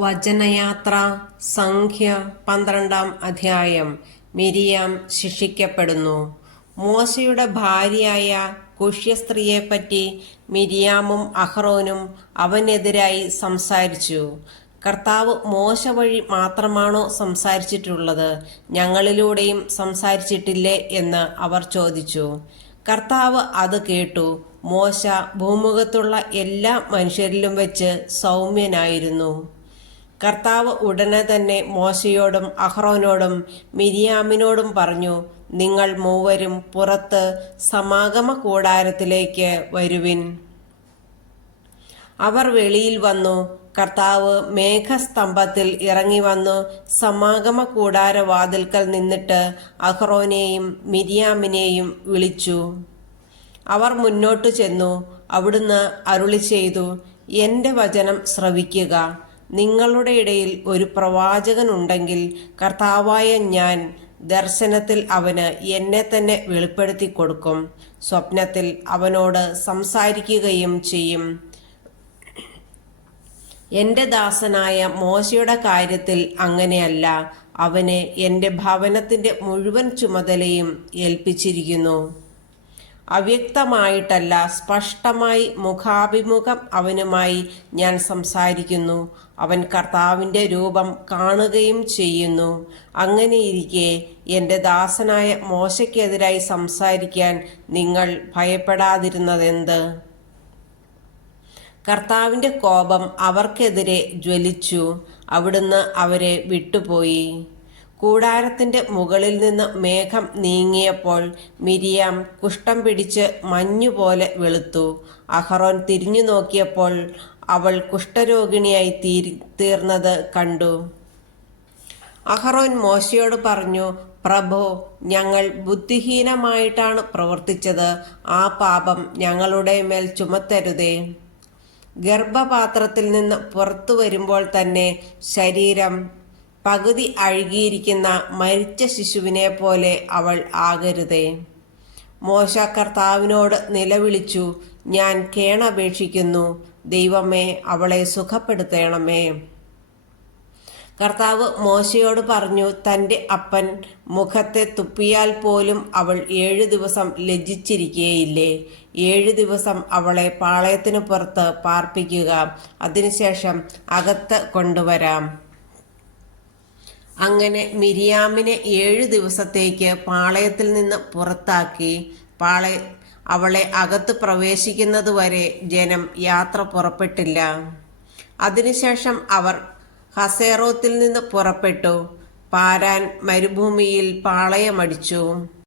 വചനയാത്ര സംഖ്യ 12-ാം അധ്യായം. മിരിയാം ശിക്ഷിക്കപ്പെടുന്നു. മോശയുടെ ഭാര്യയായ കുഷ്യസ്ത്രീയെപ്പറ്റി മിരിയാമും അഹ്റോനും അവനെതിരായി സംസാരിച്ചു. കർത്താവ് മോശ വഴി മാത്രമാണോ സംസാരിച്ചിട്ടുള്ളത്, ഞങ്ങളിലൂടെയും സംസാരിച്ചിട്ടില്ലേ എന്ന് അവർ ചോദിച്ചു. കർത്താവ് അത് കേട്ടു. മോശ ഭൂമുഖത്തുള്ള എല്ലാ മനുഷ്യരിലും വെച്ച് സൗമ്യനായിരുന്നു. കർത്താവ് ഉടനെ തന്നെ മോശയോടും അഹ്റോനോടും മിരിയാമിനോടും പറഞ്ഞു, നിങ്ങൾ മൂവരും പുറത്ത് സമാഗമ കൂടാരത്തിലേക്ക് വരുവിൻ. അവർ വെളിയിൽ വന്നു. കർത്താവ് മേഘസ്തംഭത്തിൽ ഇറങ്ങി വന്നു സമാഗമ കൂടാരവാതിൽക്കൽ നിന്നിട്ട് അഹ്റോനെയും മിരിയാമിനെയും വിളിച്ചു. അവർ മുന്നോട്ടു ചെന്നു. അവിടുന്ന് അരുളി ചെയ്തു, എൻ്റെ വചനം ശ്രവിക്കുക. നിങ്ങളുടെ ഇടയിൽ ഒരു പ്രവാചകൻ ഉണ്ടെങ്കിൽ കർത്താവായ ഞാൻ ദർശനത്തിൽ അവന് എന്നെ തന്നെ വെളിപ്പെടുത്തി കൊടുക്കും. സ്വപ്നത്തിൽ അവനോട് സംസാരിക്കുകയും ചെയ്യും. എൻ്റെ ദാസനായ മോശയുടെ കാര്യത്തിൽ അങ്ങനെയല്ല. അവന് എൻ്റെ ഭവനത്തിൻ്റെ മുഴുവൻ ചുമതലയും ഏൽപ്പിച്ചിരിക്കുന്നു. അവ്യക്തമായിട്ടല്ല, സ്പഷ്ടമായി മുഖാഭിമുഖം അവനുമായി ഞാൻ സംസാരിക്കുന്നു. അവൻ കർത്താവിൻ്റെ രൂപം കാണുകയും ചെയ്യുന്നു. അങ്ങനെയിരിക്കെ എൻ്റെ ദാസനായ മോശയ്ക്കെതിരായി സംസാരിക്കാൻ നിങ്ങൾ ഭയപ്പെടാതിരുന്നതെന്ത്? കർത്താവിൻ്റെ കോപം അവർക്കെതിരെ ജ്വലിച്ചു. അവിടുന്ന് അവരെ വിട്ടുപോയി. കൂടാരത്തിൻ്റെ മുകളിൽ നിന്ന് മേഘം നീങ്ങിയപ്പോൾ മിരിയാം കുഷ്ഠം പിടിച്ച് മഞ്ഞുപോലെ വെളുത്തു. അഹ്റോൻ തിരിഞ്ഞു നോക്കിയപ്പോൾ അവൾ കുഷ്ഠരോഗിണിയായി തീർന്നത് കണ്ടു. അഹ്റോൻ മോശയോട് പറഞ്ഞു, പ്രഭോ, ഞങ്ങൾ ബുദ്ധിഹീനമായിട്ടാണ് പ്രവർത്തിച്ചത്. ആ പാപം ഞങ്ങളുടെ മേൽ ചുമത്തരുതേ. ഗർഭപാത്രത്തിൽ നിന്ന് പുറത്തു വരുമ്പോൾ തന്നെ ശരീരം പകുതി അഴുകിയിരിക്കുന്ന മരിച്ച ശിശുവിനെ പോലെ അവൾ ആകരുതേ. മോശ കർത്താവിനോട് നിലവിളിച്ചു, ഞാൻ കേണപേക്ഷിക്കുന്നു. ദൈവമേ, അവളെ സുഖപ്പെടുത്തണമേ. കർത്താവ് മോശയോട് പറഞ്ഞു, തൻ്റെ അപ്പൻ മുഖത്തെ തുപ്പിയാൽ പോലും അവൾ 7 ദിവസം ലജ്ജിച്ചിരിക്കുകയില്ലേ? 7 ദിവസം അവളെ പാളയത്തിനു പുറത്ത് പാർപ്പിക്കുക. അതിനുശേഷം അകത്ത് കൊണ്ടുവരാം. അങ്ങനെ മിരിയാമിനെ 7 ദിവസത്തേക്ക് പാളയത്തിൽ നിന്ന് പുറത്താക്കി. അവളെ അകത്ത് പ്രവേശിക്കുന്നതുവരെ ജനം യാത്ര പുറപ്പെട്ടില്ല. അതിനുശേഷം അവർ ഹസേറോത്തിൽ നിന്ന് പുറപ്പെട്ടു. പാരാൻ മരുഭൂമിയിൽ പാളയമടിച്ചു.